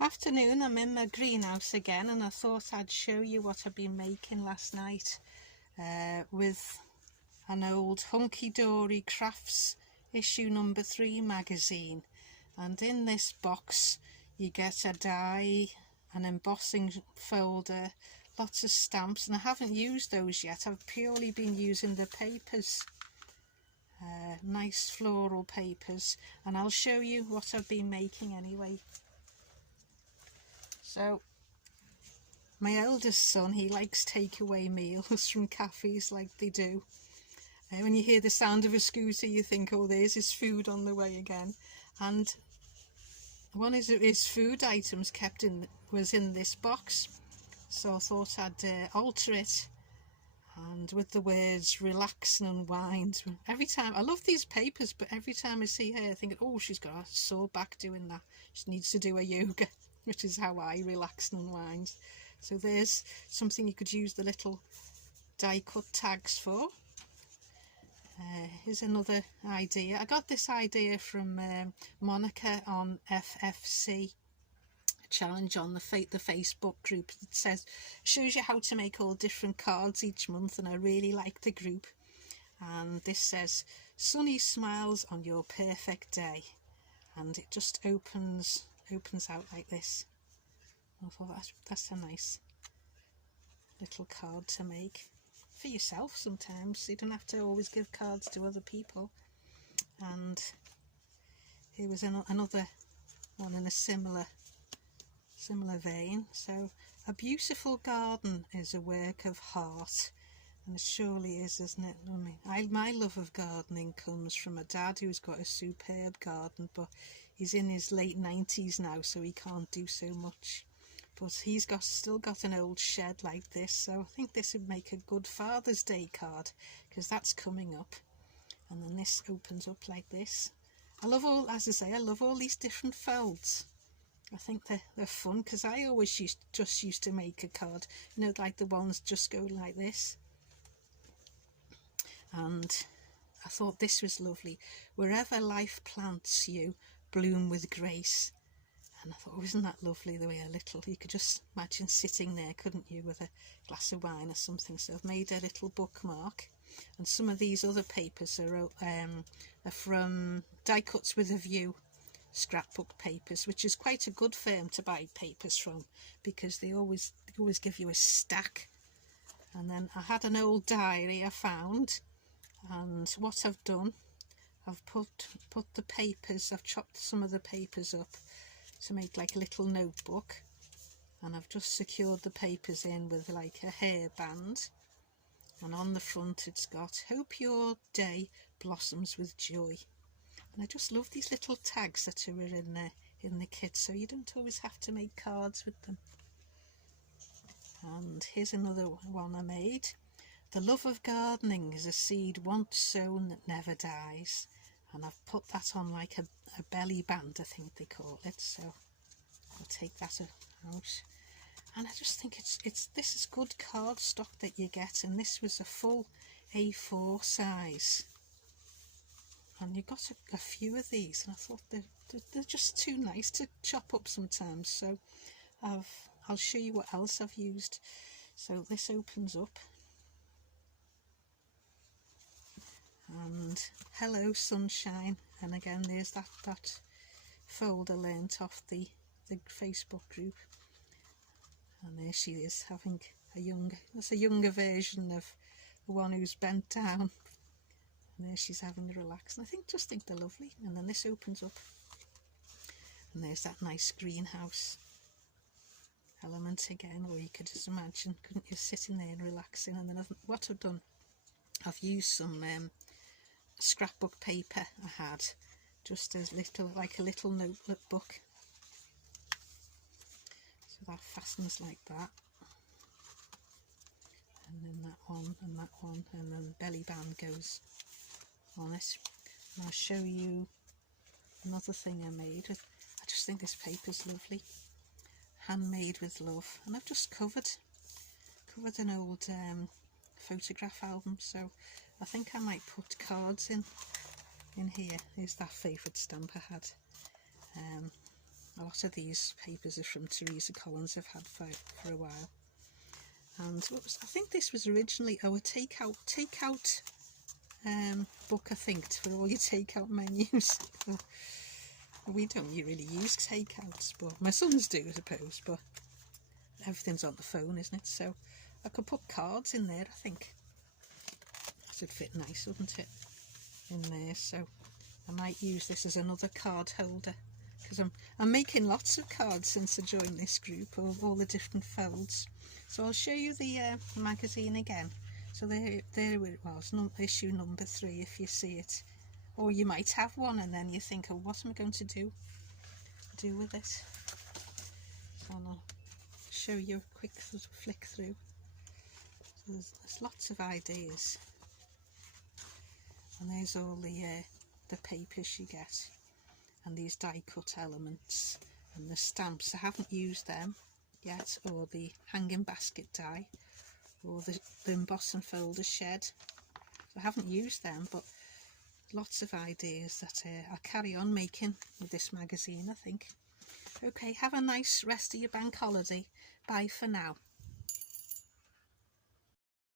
Afternoon, I'm in my greenhouse again, and I thought I'd show you what I've been making last night with an old Hunky Dory Crafts issue number 3 magazine. And in this box you get a die, an embossing folder, lots of stamps, and I haven't used those yet. I've purely been using the papers, nice floral papers, and I'll show you what I've been making anyway. So my eldest son, he likes takeaway meals from cafes like they do. When you hear the sound of a scooter, you think, oh, there's his food on the way again. And one of his food items was in this box, so I thought I'd alter it, and with the words relax and unwind. Every time, I love these papers, but every time I see her I think, oh, she's got a sore back doing that, she needs to do a yoga, which is how I relax and unwind. So there's something you could use the little die cut tags for. Here's another idea. I got this idea from Monica on FFC challenge on the Facebook group. It shows you how to make all different cards each month, and I really like the group. And this says sunny smiles on your perfect day, and it just opens out like this. I thought that's a nice little card to make for yourself. Sometimes you don't have to always give cards to other people. And here was another one in a similar vein. So a beautiful garden is a work of heart, and it surely is, isn't it? I mean, my love of gardening comes from a dad who's got a superb garden, but he's in his late 90s now, so he can't do so much. But he's still got an old shed like this, so I think this would make a good Father's Day card, because that's coming up. And then this opens up like this. I love all these different folds. I think they're fun, because I always used to make a card, you know, like the ones just go like this. And I thought this was lovely. Wherever life plants you, bloom with grace. And I thought, oh, isn't that lovely, the way you could just imagine sitting there, couldn't you, with a glass of wine or something. So I've made a little bookmark. And some of these other papers are from Die Cuts with a View scrapbook papers, which is quite a good firm to buy papers from, because they always give you a stack. And then I had an old diary I found, and what I've done, I've put the papers, I've chopped some of the papers up to make like a little notebook, and I've just secured the papers in with like a hairband, and on the front it's got hope your day blossoms with joy. And I just love these little tags that are in the kit, so you don't always have to make cards with them. And here's another one I made. The love of gardening is a seed once sown that never dies. And I've put that on like a belly band, I think they call it, so I'll take that out. And I just think this is good card stock that you get, and this was a full A4 size, and you got a few of these, and I thought they're just too nice to chop up sometimes, so I'll show you what else I've used. So this opens up, and hello sunshine, and again there's that folder lent off the Facebook group, and there she is having a younger version of the one who's bent down, and there she's having a relax, and I just think they're lovely. And then this opens up, and there's that nice greenhouse element again, or you could just imagine, couldn't you, sitting there and relaxing. And then what I've done, I've used some scrapbook paper I had, just as like a little notebook, so that fastens like that, and then that one, and then belly band goes on it. And I'll show you another thing I made. I just think this paper's lovely, handmade with love, and I've just covered an old photograph album, so I think I might put cards in here. Here's that favourite stamp I had, A lot of these papers are from Teresa Collins, I've had for a while. And what was, I think this was originally a takeout book, I think, for all your takeout menus. We don't really use takeouts, but my sons do, I suppose, but everything's on the phone, isn't it? So I could put cards in there, I think. That would fit nice, wouldn't it, in there? So I might use this as another card holder, because I'm making lots of cards since I joined this group of all the different folds. So I'll show you the magazine again. So there it was, issue number 3, if you see it. Or you might have one and then you think, oh, what am I going to do with it? So I'll show you a quick sort of flick through. So there's lots of ideas. And there's all the papers you get. And these die cut elements. And the stamps, I haven't used them yet. Or the hanging basket die. Or the emboss and folder shed. So I haven't used them, but lots of ideas that I'll carry on making with this magazine, I think. Okay, have a nice rest of your bank holiday. Bye for now.